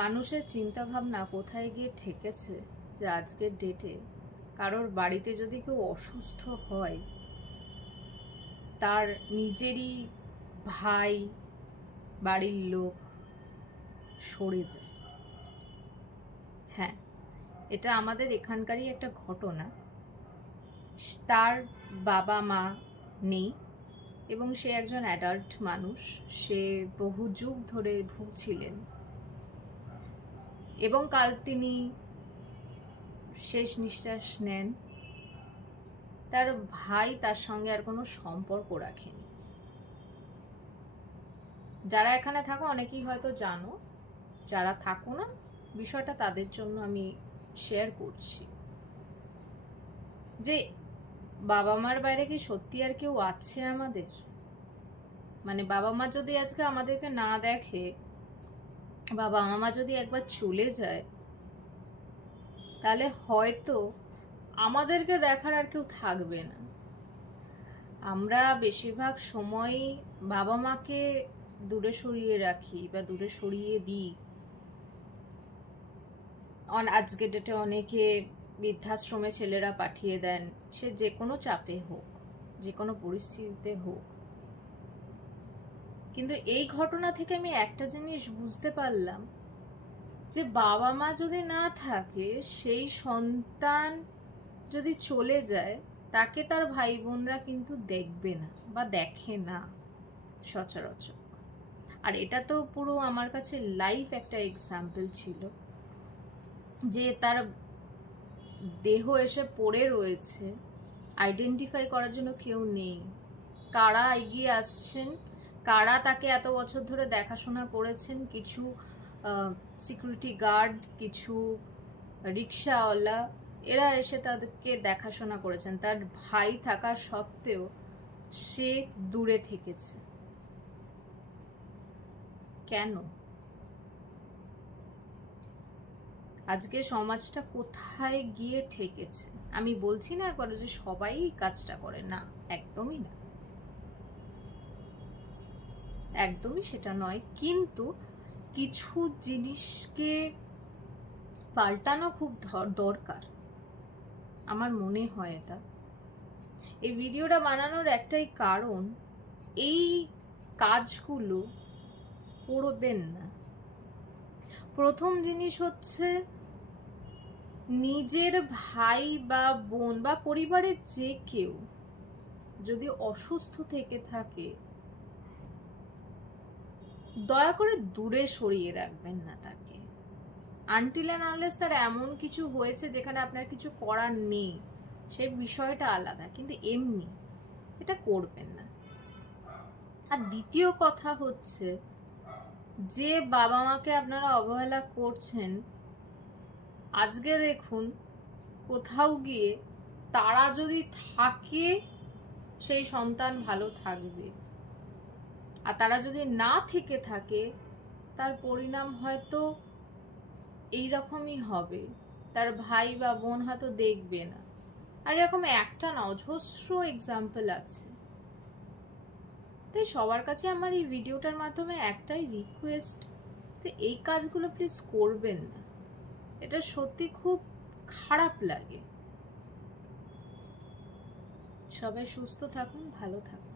মানুষের চিন্তা ভাবনা কোথায় গিয়ে ঠেকেছে যে আজকের ডেটে কারোর বাড়িতে যদি কেউ অসুস্থ হয় তার নিজেরই ভাই, বাড়ির লোক সরে যায়। হ্যাঁ, এটা আমাদের এখানকারই একটা ঘটনা। তার বাবা মা নেই এবং সে একজন অ্যাডাল্ট মানুষ। সে বহু যুগ ধরে ভুগছিলেন এবং কাল তিনি শেষ নিঃশ্বাস নেন। তার ভাই তার সঙ্গে আর কোনো সম্পর্ক রাখেনি। যারা এখানে থাকো অনেকেই হয়তো জানো, যারা থাকো না বিষয়টা তাদের জন্য আমি শেয়ার করছি যে বাবা মার বাইরে কি সত্যি আর কেউ আছে আমাদের? মানে বাবা মা যদি আজকে আমাদেরকে না দেখে, বাবা মা যদি একবার চলে যায়, তাহলে হয়তো আমাদেরকে দেখার আর কেউ থাকবে না। আমরা বেশিরভাগ সময়ই বাবা মাকে দূরে সরিয়ে রাখি বা দূরে সরিয়ে দিই। আজকের ডেটে অনেকে বৃদ্ধাশ্রমে ছেলেরা পাঠিয়ে দেন, সে যে কোনো চাপে হোক, যে কোনো পরিস্থিতিতে হোক। কিন্তু এই ঘটনা থেকে আমি একটা জিনিস বুঝতে পারলাম যে বাবা মা যদি না থাকে, সেই সন্তান যদি চলে যায়, তাকে তার ভাই বোনরা কিন্তু দেখবে না বা দেখে না সচরাচর। আর এটা তো পুরো আমার কাছে লাইভ একটা এক্সাম্পল ছিল যে তার দেহ এসে পড়ে রয়েছে, আইডেন্টিফাই করার জন্য কেউ নেই। কারা এগিয়ে আসছেন, কারা তাকে এত বছর ধরে দেখাশোনা করেছেন, কিছু সিকিউরিটি গার্ড, কিছু রিক্সাওয়ালা, এরা এসে তাদেরকে দেখাশোনা করেছেন। তার ভাই থাকা সত্ত্বেও সে দূরে থেকেছে। কেন? আজকে সমাজটা কোথায় গিয়ে ঠেকেছে? আমি বলছি না একবার যে সবাই কাজটা করে, না, একদমই না, একদমই সেটা নয়। কিন্তু কিছু জিনিসকে পাল্টানো খুব দরকার, আমার মনে হয়। এটা এই ভিডিওটা বানানোর একটাই কারণ, এই কাজগুলো করবেন না। প্রথম জিনিস হচ্ছে, নিজের ভাই বা বোন বা পরিবারের যে কেউ যদি অসুস্থ থেকে থাকে, দয়া করে দূরে সরিয়ে রাখবেন না তাকে। আনটিল অ্যান্ড আনলেস তার এমন কিছু হয়েছে যেখানে আপনার কিছু করার নেই, সেই বিষয়টা আলাদা, কিন্তু এমনি এটা করবেন না। আর দ্বিতীয় কথা হচ্ছে, যে বাবা মাকে আপনারা অবহেলা করছেন, আজকে দেখুন কোথাও গিয়ে তারা যদি থাকে সেই সন্তান ভালো থাকবে, আর তারা যদি না থেকে থাকে তার পরিণাম হয়তো এইরকমই হবে। তার ভাই বা বোন হয়তো দেখবে না। আর এরকম একটা না, অজস্র এক্সাম্পল আছে। তাই সবার কাছে আমার এই ভিডিওটার মাধ্যমে একটাই রিকোয়েস্ট, তো এই কাজগুলো প্লিজ করবেন না। এটা সত্যি খুব খারাপ লাগে। সবাই সুস্থ থাকুন, ভালো থাকুন।